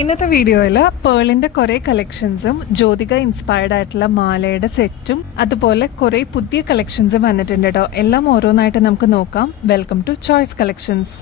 ഇന്നത്തെ വീഡിയോയിൽ പേളിന്റെ കുറെ കളക്ഷൻസും ജ്യോതിക ഇൻസ്പയർഡ് ആയിട്ടുള്ള മാലയുടെ സെറ്റും അതുപോലെ കുറെ പുതിയ കളക്ഷൻസും വന്നിട്ടുണ്ട് കേട്ടോ. എല്ലാം ഓരോന്നായിട്ട് നമുക്ക് നോക്കാം. Welcome to choice collections.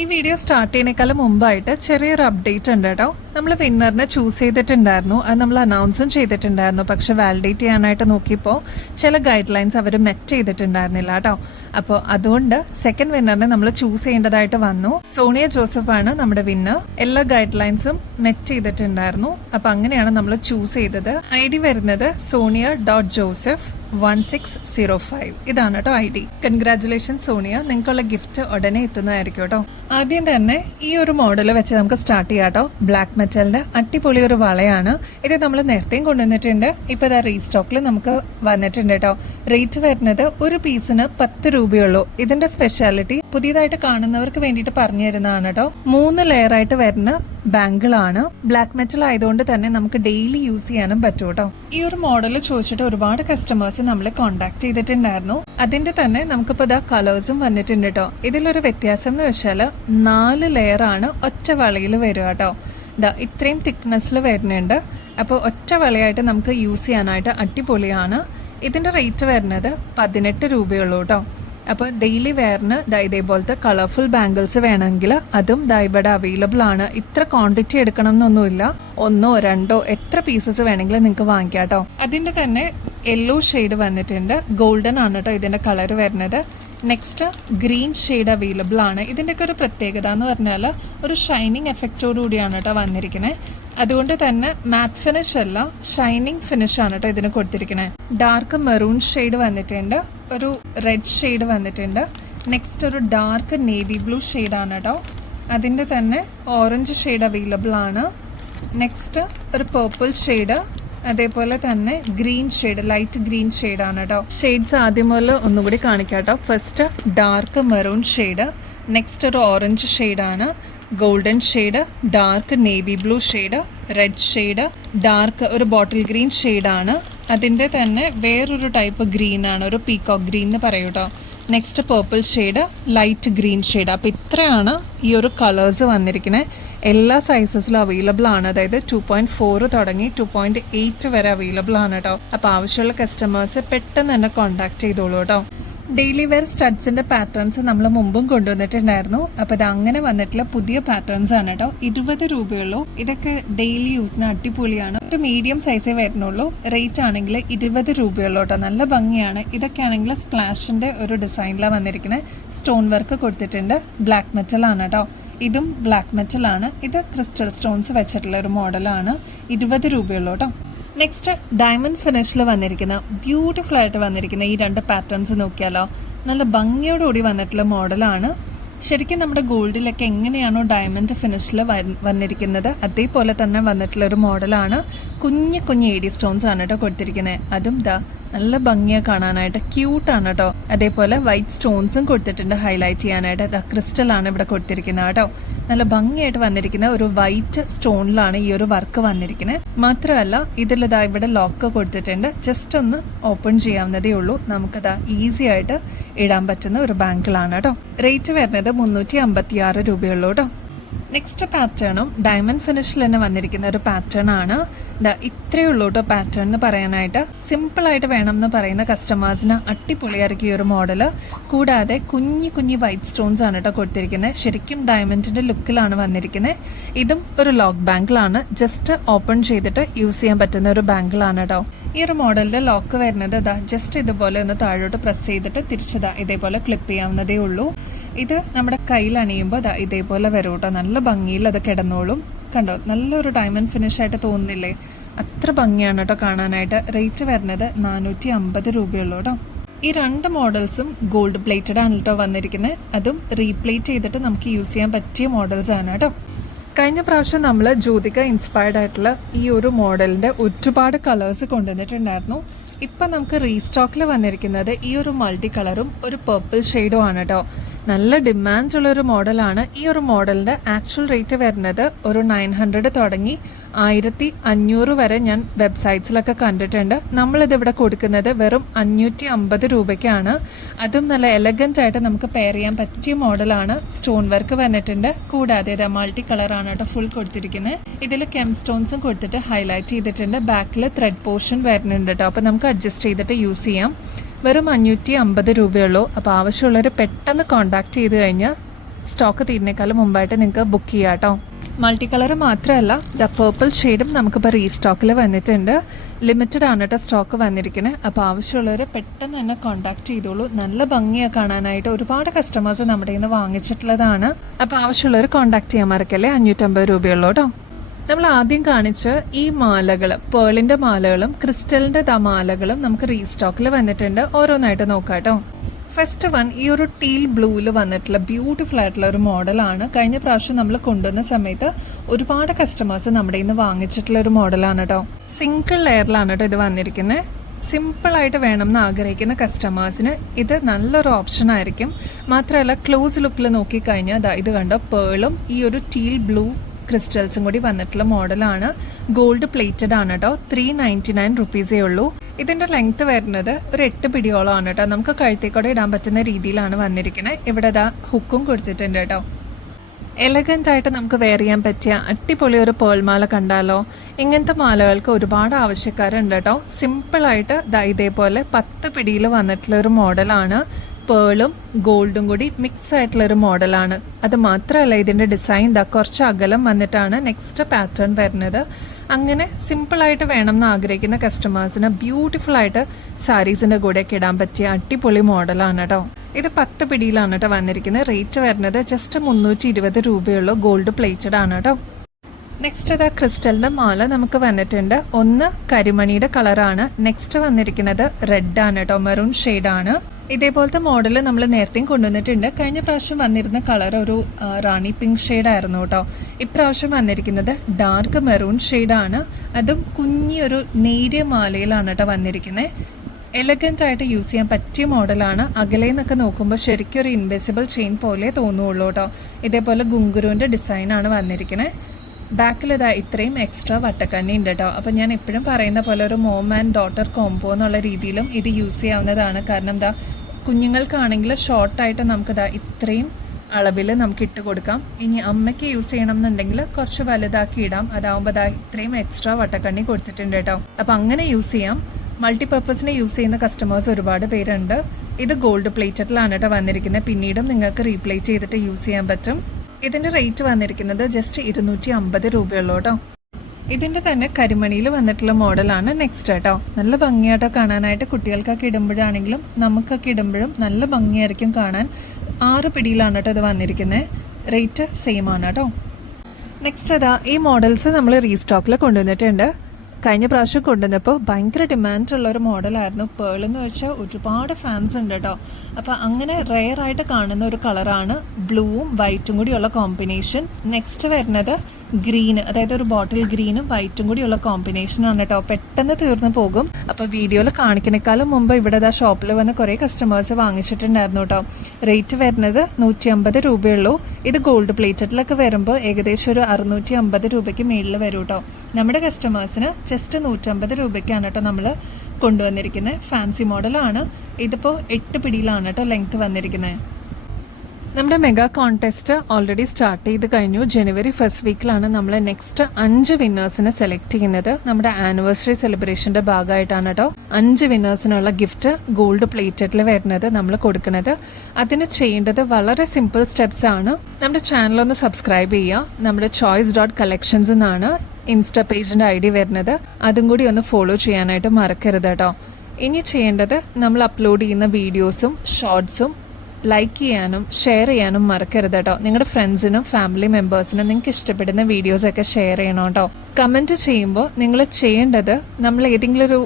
ഈ വീഡിയോ സ്റ്റാർട്ട് ചെയ്യുന്നേക്കാളും മുമ്പായിട്ട് ചെറിയൊരു അപ്ഡേറ്റ് ഉണ്ട് കേട്ടോ. നമ്മൾ വിന്നറിനെ ചൂസ് ചെയ്തിട്ടുണ്ടായിരുന്നു, അത് നമ്മൾ അനൗൺസും ചെയ്തിട്ടുണ്ടായിരുന്നു. പക്ഷെ വാലിഡേറ്റ് ചെയ്യാനായിട്ട് നോക്കിയപ്പോൾ ചില ഗൈഡ് ലൈൻസ് അവർ മെറ്റ് ചെയ്തിട്ടുണ്ടായിരുന്നില്ല കേട്ടോ. അപ്പോൾ അതുകൊണ്ട് സെക്കൻഡ് വിന്നറിനെ നമ്മൾ ചൂസ് ചെയ്യേണ്ടതായിട്ട് വന്നു. സോണിയ ജോസഫാണ് നമ്മുടെ വിന്നർ. എല്ലാ ഗൈഡ് ലൈൻസും മെറ്റ് ചെയ്തിട്ടുണ്ടായിരുന്നു. അപ്പോൾ അങ്ങനെയാണ് നമ്മൾ ചൂസ് ചെയ്തത്. ID വരുന്നത് sonia.joseph1605. ഇതാണ് കേട്ടോ ID. കൺഗ്രാറ്റുലേഷൻ സോണിയ, നിങ്ങൾക്കുള്ള ഗിഫ്റ്റ് ഉടനെ എത്തുന്നതായിരിക്കും കേട്ടോ. ആദ്യം തന്നെ ഈ ഒരു മോഡൽ വെച്ച് നമുക്ക് സ്റ്റാർട്ട് ചെയ്യാം കേട്ടോ. ബ്ലാക്ക് മെറ്റലിന്റെ അടിപൊളി ഒരു വളയാണ് ഇത്. നമ്മൾ നേരത്തെയും കൊണ്ടുവന്നിട്ടുണ്ട്, ഇപ്പൊ ഇതാ റീസ്റ്റോക്കിൽ നമുക്ക് വന്നിട്ടുണ്ട് കേട്ടോ. റേറ്റ് വരുന്നത് ഒരു പീസിന് 10 രൂപയുള്ളൂ. ഇതിന്റെ സ്പെഷ്യാലിറ്റി പുതിയതായിട്ട് കാണുന്നവർക്ക് വേണ്ടിയിട്ട് പറഞ്ഞു തരുന്നതാണ് കേട്ടോ. 3 ലെയർ ആയിട്ട് വരുന്ന ബാങ്കിളാണ്. ബ്ലാക്ക് മെറ്റൽ ആയതുകൊണ്ട് തന്നെ നമുക്ക് ഡെയിലി യൂസ് ചെയ്യാനും പറ്റും കേട്ടോ. ഈ ഒരു മോഡൽ ചോദിച്ചിട്ട് ഒരുപാട് കസ്റ്റമേഴ്സ് നമ്മളെ കോണ്ടാക്ട് ചെയ്തിട്ടുണ്ടായിരുന്നു. അതിന്റെ തന്നെ നമുക്കിപ്പോ ഇതാ കളേഴ്സും വന്നിട്ടുണ്ട് കേട്ടോ. ഇതിലൊരു വ്യത്യാസം എന്ന് വെച്ചാൽ 4 ലെയർ ആണ് ഒറ്റ വളയിൽ വരിക കേട്ടോ. ഇത്രയും തിക്നെസ്സിൽ വരുന്നുണ്ട്. അപ്പോൾ ഒറ്റ വളയായിട്ട് നമുക്ക് യൂസ് ചെയ്യാനായിട്ട് അടിപൊളിയാണ്. ഇതിന്റെ റേറ്റ് വരുന്നത് 18 രൂപയുള്ളൂ കേട്ടോ. അപ്പോൾ ഡെയിലി വെയറിന് ഇതേപോലത്തെ കളർഫുൾ ബാംഗിൾസ് വേണമെങ്കിൽ അതും ഇവിടെ അവൈലബിൾ ആണ്. ഇത്ര ക്വാണ്ടിറ്റി എടുക്കണം എന്നൊന്നുമില്ല, 1 2 എത്ര പീസസ് വേണമെങ്കിലും നിങ്ങൾക്ക് വാങ്ങിക്കാം കേട്ടോ. അതിന്റെ തന്നെ യെല്ലോ ഷെയ്ഡ് വന്നിട്ടുണ്ട്. ഗോൾഡൻ ആണ് കേട്ടോ ഇതിന്റെ കളർ വരുന്നത്. നെക്സ്റ്റ് ഗ്രീൻ ഷെയ്ഡ് അവൈലബിൾ ആണ്. ഇതിൻ്റെയൊക്കെ ഒരു പ്രത്യേകത എന്ന് പറഞ്ഞാൽ ഒരു ഷൈനിങ് എഫക്റ്റോടു കൂടിയാണ് കേട്ടോ വന്നിരിക്കുന്നത്. അതുകൊണ്ട് തന്നെ മാറ്റ് ഫിനിഷ് അല്ല, ഷൈനിങ് ഫിനിഷ് ആണ് കേട്ടോ ഇതിന് കൊടുത്തിരിക്കുന്നത്. ഡാർക്ക് മെറൂൺ ഷെയ്ഡ് വന്നിട്ടുണ്ട്, ഒരു റെഡ് ഷെയ്ഡ് വന്നിട്ടുണ്ട്. നെക്സ്റ്റ് ഒരു ഡാർക്ക് നേവി ബ്ലൂ ഷെയ്ഡാണ് കേട്ടോ. അതിൻ്റെ തന്നെ ഓറഞ്ച് ഷെയ്ഡ് അവൈലബിൾ ആണ്. നെക്സ്റ്റ് ഒരു പേർപ്പിൾ ഷെയ്ഡ്, അതേപോലെ തന്നെ ഗ്രീൻ ഷെയ്ഡ്, ലൈറ്റ് ഗ്രീൻ ഷെയ്ഡാണ് കേട്ടോ. ഷെയ്ഡ്സ് ആദ്യം മുതൽ ഒന്നുകൂടി കാണിക്കാം കേട്ടോ. First dark maroon shade, next ഒരു ഓറഞ്ച് ഷെയ്ഡാണ്, golden shade, dark navy blue shade, red shade, dark ഒരു ബോട്ടിൽ ഗ്രീൻ ഷെയ്ഡാണ്. അതിൻ്റെ തന്നെ വേറൊരു ടൈപ്പ് ഗ്രീൻ ആണ്, ഒരു പീകോക്ക് ഗ്രീൻ എന്ന് പറയൂ കേട്ടോ. Next purple shade, light green shade. അപ്പോൾ ഇത്രയാണ് ഈ ഒരു കളേഴ്സ് വന്നിരിക്കുന്നത്. എല്ലാ സൈസസിലും അവൈലബിൾ ആണ്. അതായത് 2.4 തുടങ്ങി 2.8 വരെ അവൈലബിൾ ആണ് കേട്ടോ. അപ്പോൾ ആവശ്യമുള്ള കസ്റ്റമേഴ്സ് പെട്ടെന്ന് തന്നെ കോൺടാക്ട് ചെയ്തോളൂ കേട്ടോ. ഡെയിലി വെയർ സ്റ്റഡ്സിന്റെ പാറ്റേൺസ് നമ്മൾ മുമ്പും കൊണ്ടുവന്നിട്ടുണ്ടായിരുന്നു. അപ്പോൾ ഇത് അങ്ങനെ വന്നിട്ടുള്ള പുതിയ പാറ്റേൺസ് ആണ് കേട്ടോ. 20 രൂപയുള്ളൂ. ഇതൊക്കെ ഡെയിലി യൂസിന് അടിപൊളിയാണ്. ഒരു മീഡിയം സൈസേ വരുന്നുള്ളൂ. റേറ്റ് ആണെങ്കിൽ 20 രൂപയുള്ളൂ കേട്ടോ. നല്ല ഭംഗിയാണ്. ഇതൊക്കെ ആണെങ്കിൽ സ്പ്ലാഷിന്റെ ഒരു ഡിസൈനിലാണ് വന്നിരിക്കുന്നത്. സ്റ്റോൺ വർക്ക് കൊടുത്തിട്ടുണ്ട്. ബ്ലാക്ക് മെറ്റൽ ആണ് കേട്ടോ. ഇതും ബ്ലാക്ക് മെറ്റൽ ആണ്. ഇത് ക്രിസ്റ്റൽ സ്റ്റോൺസ് വെച്ചിട്ടുള്ള ഒരു മോഡലാണ്. 20 രൂപയുള്ളൂ കേട്ടോ. നെക്സ്റ്റ് ഡയമണ്ട് ഫിനിഷിൽ വന്നിരിക്കുന്ന ബ്യൂട്ടിഫുൾ ആയിട്ട് വന്നിരിക്കുന്ന ഈ 2 പാറ്റേൺസ് നോക്കിയാലോ. നല്ല ഭംഗിയോടുകൂടി വന്നിട്ടുള്ള മോഡലാണ്. ശരിക്കും നമ്മുടെ ഗോൾഡിലൊക്കെ എങ്ങനെയാണോ ഡയമണ്ട് ഫിനിഷിൽ വന്നിരിക്കുന്നത് അതേപോലെ തന്നെ വന്നിട്ടുള്ള ഒരു മോഡലാണ്. കുഞ്ഞു കുഞ്ഞു AD സ്റ്റോൺസ് ആണ് കേട്ടോ കൊടുത്തിരിക്കുന്നത്. അതും നല്ല ഭംഗിയാണ് കാണാനായിട്ട്, ക്യൂട്ടാണ് കേട്ടോ. അതേപോലെ വൈറ്റ് സ്റ്റോൺസും കൊടുത്തിട്ടുണ്ട് ഹൈലൈറ്റ് ചെയ്യാനായിട്ട്. ക്രിസ്റ്റലാണ് ഇവിടെ കൊടുത്തിരിക്കുന്നത് കേട്ടോ. നല്ല ഭംഗിയായിട്ട് വന്നിരിക്കുന്ന ഒരു വൈറ്റ് സ്റ്റോണിലാണ് ഈ ഒരു വർക്ക് വന്നിരിക്കുന്നത്. മാത്രമല്ല ഇതിലിതാ ഇവിടെ ലോക്ക് കൊടുത്തിട്ടുണ്ട്. ജസ്റ്റ് ഒന്ന് ഓപ്പൺ ചെയ്യാവുന്നതേ ഉള്ളൂ. നമുക്കതാ ഈസി ആയിട്ട് ഇടാൻ പറ്റുന്ന ഒരു ബാങ്കിളാണ് കേട്ടോ. റേറ്റ് വരുന്നത് 356 രൂപയുള്ളൂ കേട്ടോ. നെക്സ്റ്റ് പാറ്റേണും ഡയമണ്ട് ഫിനിഷിൽ തന്നെ വന്നിരിക്കുന്ന ഒരു പാറ്റേൺ ആണ്. ഇത്രയേ ഉള്ളൂ കേട്ടോ പാറ്റേൺ എന്ന് പറയാനായിട്ട്. സിമ്പിളായിട്ട് വേണം എന്ന് പറയുന്ന കസ്റ്റമേഴ്സിന് അടിപൊളിയായിരിക്കും ഈ ഒരു മോഡല്. കൂടാതെ കുഞ്ഞു കുഞ്ഞു വൈറ്റ് സ്റ്റോൺസ് ആണ് കേട്ടോ കൊടുത്തിരിക്കുന്നത്. ശരിക്കും ഡയമണ്ടിന്റെ ലുക്കിലാണ് വന്നിരിക്കുന്നത്. ഇതും ഒരു ലോക്ക് ബാങ്കിളാണ്. ജസ്റ്റ് ഓപ്പൺ ചെയ്തിട്ട് യൂസ് ചെയ്യാൻ പറ്റുന്ന ഒരു ബാങ്കിളാണ് കേട്ടോ. ഈ ഒരു മോഡലിന്റെ ലോക്ക് വരുന്നത് ജസ്റ്റ് ഇതുപോലെ ഒന്ന് താഴോട്ട് പ്രസ് ചെയ്തിട്ട് തിരിച്ചതാ ഇതേപോലെ ക്ലിപ്പ് ചെയ്യാവുന്നതേ ഉള്ളൂ. ഇത് നമ്മുടെ കയ്യിൽ അണിയുമ്പോൾ ഇതേപോലെ വരും കേട്ടോ. നല്ല ഭംഗിയിൽ അത് കിടന്നോളും. കണ്ടോ, നല്ലൊരു ഡയമണ്ട് ഫിനിഷ് ആയിട്ട് തോന്നുന്നില്ലേ? അത്ര ഭംഗിയാണ് കേട്ടോ കാണാനായിട്ട്. റേറ്റ് വരുന്നത് 450 രൂപയുള്ളൂ കേട്ടോ. ഈ 2 മോഡൽസും ഗോൾഡ് പ്ലേറ്റഡ് ആണ് കേട്ടോ വന്നിരിക്കുന്നത്. അതും റീപ്ലേറ്റ് ചെയ്തിട്ട് നമുക്ക് യൂസ് ചെയ്യാൻ പറ്റിയ മോഡൽസ് ആണ് കേട്ടോ. കഴിഞ്ഞ പ്രാവശ്യം നമ്മൾ ജ്യോതിക ഇൻസ്പയർഡ് ആയിട്ടുള്ള ഈ ഒരു മോഡലിന്റെ ഒരുപാട് കളേഴ്സ് കൊണ്ടുവന്നിട്ടുണ്ടായിരുന്നു. ഇപ്പം നമുക്ക് റീസ്റ്റോക്കിൽ വന്നിരിക്കുന്നത് ഈ ഒരു മൾട്ടി കളറും ഒരു പർപ്പിൾ ഷെയ്ഡും ആണ് കേട്ടോ. നല്ല ഡിമാൻഡ് ഉള്ളൊരു മോഡലാണ്. ഈ ഒരു മോഡലിൻ്റെ ആക്ച്വൽ റേറ്റ് വരുന്നത് ഒരു 900 തുടങ്ങി 1500 വരെ ഞാൻ വെബ്സൈറ്റ്സിലൊക്കെ കണ്ടിട്ടുണ്ട്. നമ്മളിതിവിടെ കൊടുക്കുന്നത് വെറും 550 രൂപയ്ക്കാണ്. അതും നല്ല എലഗൻ്റ് ആയിട്ട് നമുക്ക് പെയർ ചെയ്യാൻ പറ്റിയ മോഡലാണ്. സ്റ്റോൺ വർക്ക് വന്നിട്ടുണ്ട്. കൂടാതെ ഇത് മൾട്ടി കളറാണ് കേട്ടോ ഫുൾ കൊടുത്തിരിക്കുന്നത്. ഇതിൽ കെം സ്റ്റോൺസും കൊടുത്തിട്ട് ഹൈലൈറ്റ് ചെയ്തിട്ടുണ്ട്. ബാക്കിൽ ത്രെഡ് പോർഷൻ വരുന്നുണ്ട് കേട്ടോ. അപ്പോൾ നമുക്ക് അഡ്ജസ്റ്റ് ചെയ്തിട്ട് യൂസ് ചെയ്യാം. വെറും 550 രൂപയുള്ളൂ. അപ്പോൾ ആവശ്യമുള്ളവർ പെട്ടെന്ന് കോൺടാക്ട് ചെയ്ത് കഴിഞ്ഞാൽ സ്റ്റോക്ക് തീരുന്നേക്കാളും മുമ്പായിട്ട് നിങ്ങൾക്ക് ബുക്ക് ചെയ്യാം കേട്ടോ. മൾട്ടി കളർ മാത്രമല്ല, ദ പേർപ്പിൾ ഷെയ്ഡും നമുക്കിപ്പോൾ റീസ്റ്റോക്കിൽ വന്നിട്ടുണ്ട്. ലിമിറ്റഡ് ആണ് കേട്ടോ സ്റ്റോക്ക് വന്നിരിക്കുന്നത്. അപ്പോൾ ആവശ്യമുള്ളവർ പെട്ടെന്ന് തന്നെ കോൺടാക്ട് ചെയ്തോളൂ. നല്ല ഭംഗിയാണ് കാണാനായിട്ട്. ഒരുപാട് കസ്റ്റമേഴ്സ് നമ്മുടെ കയ്യിൽ നിന്ന് വാങ്ങിച്ചിട്ടുള്ളതാണ്. അപ്പോൾ ആവശ്യമുള്ളവർ കോൺടാക്ട് ചെയ്യാൻ മറക്കല്ലേ. 550 രൂപയുള്ളൂ കേട്ടോ. നമ്മൾ ആദ്യം കാണിച്ച ഈ മാലകൾ, പേളിൻ്റെ മാലകളും ക്രിസ്റ്റലിൻ്റെ മാലകളും നമുക്ക് റീസ്റ്റോക്കിൽ വന്നിട്ടുണ്ട്. ഓരോന്നായിട്ട് നോക്കാം കേട്ടോ. ഫസ്റ്റ് വൺ ഈ ഒരു ടീൽ ബ്ലൂവിൽ വന്നിട്ടുള്ള ബ്യൂട്ടിഫുൾ ആയിട്ടുള്ള ഒരു മോഡലാണ്. കഴിഞ്ഞ പ്രാവശ്യം നമ്മൾ കൊണ്ടുവന്ന സമയത്ത് ഒരുപാട് കസ്റ്റമേഴ്സ് നമ്മുടെ ഇന്ന് വാങ്ങിച്ചിട്ടുള്ള ഒരു മോഡലാണ് കേട്ടോ. സിംഗിൾ ലെയറിലാണ് കേട്ടോ ഇത് വന്നിരിക്കുന്നത്. സിമ്പിളായിട്ട് വേണമെന്ന് ആഗ്രഹിക്കുന്ന കസ്റ്റമേഴ്സിന് ഇത് നല്ലൊരു ഓപ്ഷൻ ആയിരിക്കും. മാത്രമല്ല ക്ലോസ് ലുക്കിൽ നോക്കിക്കഴിഞ്ഞാൽ ഇത് കണ്ടോ, പേളും ഈ ഒരു ടീൽ ബ്ലൂ ക്രിസ്റ്റൽസും കൂടി വന്നിട്ടുള്ള മോഡലാണ്. ഗോൾഡ് പ്ലേറ്റഡ് ആണ് കേട്ടോ. 399 റുപ്പീസേ ഉള്ളൂ. ഇതിന്റെ ലെങ്ത് വരുന്നത് ഒരു 8 പിടിയോളമാണ് കേട്ടോ. നമുക്ക് കഴുത്തേക്കൂടെ ഇടാൻ പറ്റുന്ന രീതിയിലാണ് വന്നിരിക്കുന്നത്. ഇവിടെ ഹുക്കും കൊടുത്തിട്ടുണ്ട് കേട്ടോ. എലഗൻ്റ് ആയിട്ട് നമുക്ക് വെയർ ചെയ്യാൻ പറ്റിയ അടിപൊളി ഒരു പേൾ മാല കണ്ടാലോ. ഇങ്ങനത്തെ മാലകൾക്ക് ഒരുപാട് ആവശ്യക്കാരുണ്ട് കേട്ടോ. സിമ്പിളായിട്ട് ഇതേപോലെ 10 പിടിയിൽ വന്നിട്ടുള്ള ഒരു മോഡലാണ്. പേളും ഗോൾഡും കൂടി മിക്സ് ആയിട്ടുള്ളൊരു മോഡലാണ്. അത് മാത്രമല്ല ഇതിൻ്റെ ഡിസൈൻ കുറച്ച് അകലം വന്നിട്ടാണ് നെക്സ്റ്റ് പാറ്റേൺ വരുന്നത്. അങ്ങനെ സിമ്പിളായിട്ട് വേണമെന്ന് ആഗ്രഹിക്കുന്ന കസ്റ്റമേഴ്സിന് ബ്യൂട്ടിഫുൾ ആയിട്ട് സാരീസിൻ്റെ കൂടെയൊക്കെ ഇടാൻ പറ്റിയ അടിപൊളി മോഡലാണ് കേട്ടോ. ഇത് 10 പിടിയിലാണ് കേട്ടോ വന്നിരിക്കുന്നത്. റേറ്റ് വരുന്നത് ജസ്റ്റ് 320 രൂപയുള്ളൂ. ഗോൾഡ് പ്ലേറ്റഡ് ആണ് കേട്ടോ. നെക്സ്റ്റ് ക്രിസ്റ്റലിൻ്റെ മാല നമുക്ക് വന്നിട്ടുണ്ട്. ഒന്ന് കരിമണിയുടെ കളറാണ്. നെക്സ്റ്റ് വന്നിരിക്കുന്നത് റെഡ് ആണ് കേട്ടോ. മെറൂൺ ഷെയ്ഡാണ്. ഇതേപോലത്തെ മോഡൽ നമ്മൾ നേരത്തെയും കൊണ്ടുവന്നിട്ടുണ്ട്. കഴിഞ്ഞ പ്രാവശ്യം വന്നിരുന്ന കളർ ഒരു റാണി പിങ്ക് ഷെയ്ഡായിരുന്നു കേട്ടോ. ഇപ്രാവശ്യം വന്നിരിക്കുന്നത് ഡാർക്ക് മെറൂൺ ഷെയ്ഡാണ്. അതും കുഞ്ഞൊരു നേരിയ മാലയിലാണ് കേട്ടോ വന്നിരിക്കുന്നത്. എലഗൻ്റ് ആയിട്ട് യൂസ് ചെയ്യാൻ പറ്റിയ മോഡലാണ്. അകലെ നിന്നൊക്കെ നോക്കുമ്പോൾ ശരിക്കും ഒരു ഇൻവിസിബിൾ ചെയിൻ പോലെ തോന്നുള്ളൂ കേട്ടോ. ഇതേപോലെ ഗുങ്കുരുവിൻ്റെ ഡിസൈനാണ് വന്നിരിക്കുന്നത്. ബാക്കിൽ ഇത്രയും എക്സ്ട്രാ വട്ടക്കണ്ണി ഉണ്ട് കേട്ടോ. അപ്പം ഞാൻ എപ്പോഴും പറയുന്ന പോലെ ഒരു മോം ആൻഡ് ഡോട്ടർ കോംബോ എന്നുള്ള രീതിയിലും ഇത് യൂസ് ചെയ്യാവുന്നതാണ്. കാരണം കുഞ്ഞുങ്ങൾക്കാണെങ്കിൽ ഷോർട്ടായിട്ട് നമുക്ക് ഇത്രയും അളവിൽ നമുക്ക് ഇട്ട് കൊടുക്കാം. ഇനി അമ്മയ്ക്ക് യൂസ് ചെയ്യണം എന്നുണ്ടെങ്കിൽ കുറച്ച് വലുതാക്കി ഇടാം. അതാവുമ്പോൾ ഇത്രയും എക്സ്ട്രാ വട്ടക്കണ്ണി കൊടുത്തിട്ടുണ്ട് കേട്ടോ. അപ്പം അങ്ങനെ യൂസ് ചെയ്യാം. മൾട്ടിപർപ്പസിന് യൂസ് ചെയ്യുന്ന കസ്റ്റമേഴ്സ് ഒരുപാട് പേരുണ്ട്. ഇത് ഗോൾഡ് പ്ലേറ്റഡിലാണ് കേട്ടോ വന്നിരിക്കുന്നത്. പിന്നീടും നിങ്ങൾക്ക് റീപ്ലേറ്റ് ചെയ്തിട്ട് യൂസ് ചെയ്യാൻ പറ്റും. ഇതിൻ്റെ റേറ്റ് വന്നിരിക്കുന്നത് ജസ്റ്റ് 250 രൂപയുള്ളൂ കേട്ടോ. ഇതിൻ്റെ തന്നെ കരിമണിയിൽ വന്നിട്ടുള്ള മോഡലാണ് നെക്സ്റ്റ് കേട്ടോ. നല്ല ഭംഗിയായിട്ടോ കാണാനായിട്ട്. കുട്ടികൾക്കൊക്കെ ഇടുമ്പോഴാണെങ്കിലും നമുക്കൊക്കെ ഇടുമ്പോഴും നല്ല ഭംഗിയായിരിക്കും കാണാൻ. 6 പിടിയിലാണ് കേട്ടോ ഇത് വന്നിരിക്കുന്നത്. റേറ്റ് സെയിം ആണ് കേട്ടോ. നെക്സ്റ്റ് ഈ മോഡൽസ് നമ്മൾ റീസ്റ്റോക്കിൽ കൊണ്ടുവന്നിട്ടുണ്ട്. കഴിഞ്ഞ പ്രാവശ്യം കൊണ്ടുവന്നപ്പോൾ ഭയങ്കര ഡിമാൻഡുള്ള ഒരു മോഡലായിരുന്നു. പേൾ എന്ന് വെച്ചാൽ ഒരുപാട് ഫാൻസ് ഉണ്ട് കേട്ടോ. അപ്പോൾ അങ്ങനെ റെയർ ആയിട്ട് കാണുന്ന ഒരു കളറാണ്. ബ്ലൂവും വൈറ്റും കൂടിയുള്ള കോമ്പിനേഷൻ. നെക്സ്റ്റ് വരുന്നത് ഗ്രീൻ, അതായത് ഒരു ബോട്ടിൽ ഗ്രീനും വൈറ്റും കൂടിയുള്ള കോമ്പിനേഷനാണ് കേട്ടോ. പെട്ടെന്ന് തീർന്നു പോകും. അപ്പോൾ വീഡിയോയിൽ കാണിക്കണേക്കാളും മുമ്പ് ഇവിടെ ഷോപ്പിൽ വന്ന് കുറേ കസ്റ്റമേഴ്സ് വാങ്ങിച്ചിട്ടുണ്ടായിരുന്നു കേട്ടോ. റേറ്റ് വരുന്നത് 150 രൂപയുള്ളൂ. ഇത് ഗോൾഡ് പ്ലേറ്റഡിലൊക്കെ വരുമ്പോൾ ഏകദേശം ഒരു 650 രൂപയ്ക്ക് മേളിൽ വരും കേട്ടോ. നമ്മുടെ കസ്റ്റമേഴ്സിന് ജസ്റ്റ് 150 രൂപയ്ക്കാണ് കേട്ടോ നമ്മൾ കൊണ്ടുവന്നിരിക്കുന്നത്. ഫാൻസി മോഡലാണ്. ഇതിപ്പോൾ 8 പിടിയിലാണ് കേട്ടോ ലെങ്ത് വന്നിരിക്കുന്നത്. നമ്മുടെ മെഗാ കോൺടെസ്റ്റ് ഓൾറെഡി സ്റ്റാർട്ട് ചെയ്ത് കഴിഞ്ഞു. ജനുവരി 1st വീക്കിലാണ് നമ്മൾ നെക്സ്റ്റ് 5 വിന്നേഴ്സിനെ സെലക്ട് ചെയ്യുന്നത്. നമ്മുടെ ആനിവേഴ്സറി സെലിബ്രേഷന്റെ ഭാഗമായിട്ടാണ് കേട്ടോ 5 വിന്നേഴ്സിനുള്ള ഗിഫ്റ്റ് ഗോൾഡ് പ്ലേറ്റഡിൽ വരുന്നത് നമ്മൾ കൊടുക്കുന്നത്. അതിന് ചെയ്യേണ്ടത് വളരെ സിമ്പിൾ സ്റ്റെപ്സ് ആണ്. നമ്മുടെ ചാനലൊന്ന് സബ്സ്ക്രൈബ് ചെയ്യുക. നമ്മുടെ choice.collections എന്നാണ് ഇൻസ്റ്റാ പേജിന്റെ ID വരുന്നത്. അതും കൂടി ഒന്ന് ഫോളോ ചെയ്യാനായിട്ട് മറക്കരുത് കേട്ടോ. ഇനി ചെയ്യേണ്ടത് നമ്മൾ അപ്ലോഡ് ചെയ്യുന്ന വീഡിയോസും ഷോർട്സും ലൈക്ക് ചെയ്യാനും ഷെയർ ചെയ്യാനും മറക്കരുത് കേട്ടോ. നിങ്ങളുടെ ഫ്രണ്ട്സിനും ഫാമിലി മെമ്പേഴ്സിനും നിങ്ങൾക്ക് ഇഷ്ടപ്പെടുന്ന വീഡിയോസൊക്കെ ഷെയർ ചെയ്യണം കേട്ടോ. കമൻറ്റ് ചെയ്യുമ്പോൾ നിങ്ങൾ ചെയ്യേണ്ടത് നമ്മൾ ഏതെങ്കിലും ഒരു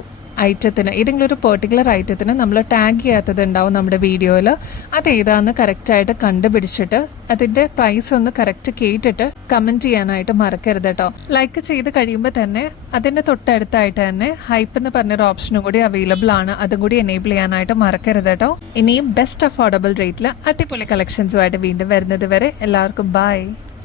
ഐറ്റത്തിന് ഏതെങ്കിലും ഒരു പെർട്ടിക്കുലർ ഐറ്റത്തിന് നമ്മൾ ടാഗ് ചെയ്യാത്തത് ഉണ്ടാവും നമ്മുടെ വീഡിയോയിൽ. അത് ഏതാണെന്ന് കറക്റ്റായിട്ട് കണ്ടുപിടിച്ചിട്ട് അതിൻ്റെ പ്രൈസ് ഒന്ന് കറക്റ്റ് കേട്ടിട്ട് കമൻറ്റ് ചെയ്യാനായിട്ട് മറക്കരുത് കേട്ടോ. ലൈക്ക് ചെയ്ത് കഴിയുമ്പോൾ തന്നെ അതിൻ്റെ തൊട്ടടുത്തായിട്ട് തന്നെ ഹൈപ്പ് എന്ന് പറഞ്ഞൊരു ഓപ്ഷനും കൂടി അവൈലബിൾ ആണ്. അതും കൂടി എനേബിൾ ചെയ്യാനായിട്ട് മറക്കരുത് കേട്ടോ. ഇനിയും ബെസ്റ്റ് അഫോർഡബിൾ റേറ്റിൽ അടിപൊളി കളക്ഷൻസുമായിട്ട് വീണ്ടും വരുന്നത് വരെ എല്ലാവർക്കും ബൈ.